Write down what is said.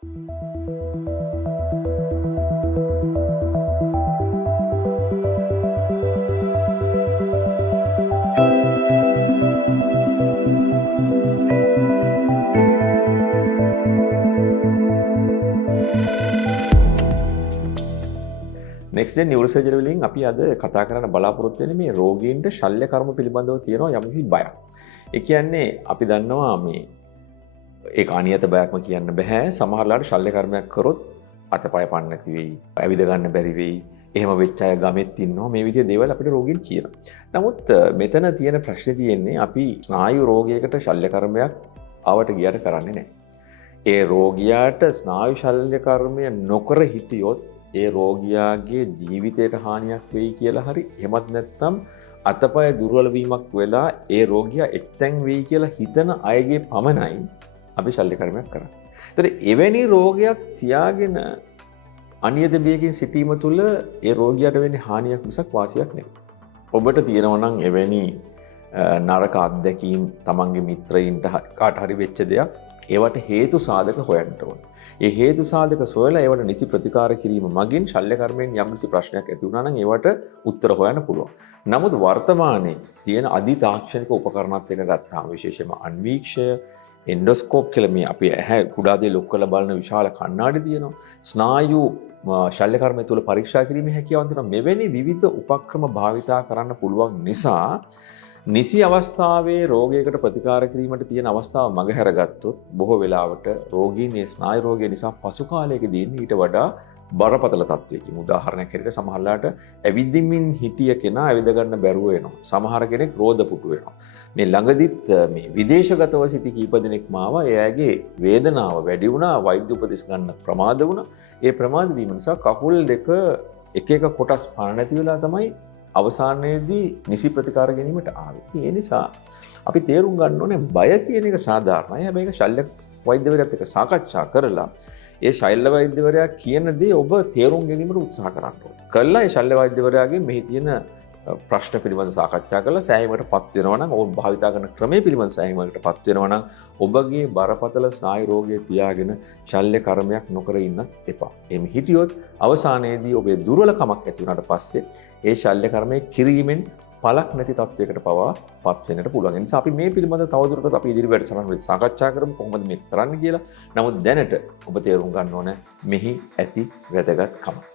next day neurosurgery වලින් අපි අද කතා කරන්න බලාපොරොත්තු වෙන්නේ මේ රෝගීන්ට ශල්‍ය කර්ම පිළිබඳව තියෙන යම්කිසි බයක්. ඒ කියන්නේ අපි දන්නවා මේ ඒක අනියත බයක්ම කියන්න බෑ. සමහර ලාට ශල්‍ය කර්මයක් කරොත් අතපය පන්න නැති වෙයි, ඇවිද ගන්න බැරි වෙයි. එහෙම වෙච්ච අය ගමෙත් ඉන්නවා. මේ විදිහේ දේවල් අපිට රෝගීන් කියනවා. නමුත් මෙතන තියෙන ප්‍රශ්නේ තියෙන්නේ අපි ස්නායු රෝගයකට ශල්‍ය කර්මයක් ආවට ගියට කරන්නේ නැහැ. ඒ රෝගියාට ස්නායු ශල්‍ය කර්මය නොකර හිටියොත් ඒ රෝගියාගේ ජීවිතයට හානියක් වෙයි කියලා හරි එහෙමත් නැත්නම් අතපය දුර්වල වීමක් වෙලා ඒ රෝගියා එක්තැන් වෙයි කියලා හිතන අයගේ පමණයි අපි ශල්‍ය කර්මයක් කරන්නේ. ඒතර එවැනි රෝගයක් තියාගෙන අනියත බියකින් සිටීම තුළ ඒ රෝගියාට වෙන්නේ හානියක් මිසක් වාසියක් නෙවෙයි. ඔබට තියෙනවා නම් එවැනි නරක අත්දැකීම් තමන්ගේ මිත්‍රයින්ට කාට හරි වෙච්ච දෙයක් ඒවට හේතු සාධක හොයන්න ඕනේ. ඒ හේතු සාධක සොයලා ඒවට නිසි ප්‍රතිකාර කිරීම මගින් ශල්‍ය කර්මයෙන් යම්කිසි ප්‍රශ්නයක් ඇති වුණා නම් ඒවට උත්තර හොයන්න පුළුවන්. නමුත් වර්තමානයේ තියෙන අධි තාක්ෂණික උපකරණات එක ගත්තාම විශේෂයෙන්ම අන්වීක්ෂය, එන්ඩොස්කෝප් කියලා මේ අපි ඇහැ කුඩා දේ ලොක් කරලා බලන විශාල කණ්ණාඩි තියෙනවා. ස්නායු ශල්‍ය කර්මය තුළ පරීක්ෂා කිරීමේ හැකියාවන් තියෙනවා. මෙවැනි විවිධ උපක්‍රම භාවිතා කරන්න පුළුවන් නිසා නිසි අවස්ථාවේ රෝගයකට ප්‍රතිකාර කිරීමට තියෙන අවස්ථාව මගහැරගත්තොත් බොහෝ වෙලාවට රෝගීන් මේ ස්නායු රෝගය නිසා පසු කාලයකදී ඊට වඩා බරපතල තත්ත්වයකින් උදාහරණයක් හැටියට සමහරලාට ඇවිදින්මින් හිටිය කෙනා ඇවිද ගන්න බැරුව වෙනවා. සමහර කෙනෙක් රෝද පුටු වෙනවා. මේ ළඟදිත් මේ විදේශගතව සිටි කීප දෙනෙක් මාව එයාගේ වේදනාව වැඩි වුණා, වෛද්‍ය උපදෙස් ගන්න ප්‍රමාද වුණා. ඒ ප්‍රමාද වීම නිසා කකුල් දෙක එක එක කොටස් පාන නැති වෙලා තමයි අවසානයේදී නිසි ප්‍රතිකාර ගැනීමට ආවේ. ඒ නිසා අපි තේරුම් ගන්න ඕනේ බය කියන එක සාධාරණයි. හැබැයි ඒක ශල්‍ය වෛද්‍යවරයාත් එක්ක සාකච්ඡා කරලා ඒ ශල්‍ය වෛද්‍යවරයා කියන දේ ඔබ තේරුම් ගැනීමට උත්සාහ කරන්න ඕනේ. කළා ඒ ශල්‍ය වෛද්‍යවරයාගේ මෙහි තියෙන ප්‍රශ්න පිළිබඳව සාකච්ඡා කරලා සෑහීමකටපත් වෙනවා නම් ඔබ භාවිතා කරන ක්‍රමයේ පිළිබඳව සෑහීමකටපත් වෙනවා නම් ඔබගේ බරපතල ස්නායු රෝගය තියාගෙන ශල්‍ය කර්මයක් නොකර ඉන්න එපා. එහෙම හිටියොත් අවසානයේදී ඔබේ දුර්වලකමක් ඇති වුණාට පස්සේ ඒ ශල්‍ය කර්මය කිරීමෙන් පළක් නැති තත්වයකට පවා පත් වෙන්නට පුළුවන්. ඒ නිසා අපි මේ පිළිබඳව තවදුරටත් අපි ඉදිරි වැඩසටහන් සාකච්ඡා කරමු කොහොමද මේක කරන්න කියලා. නමුත් දැනට ඔබ තේරුම් ගන්න ඕනේ මෙහි ඇති වැදගත්කම.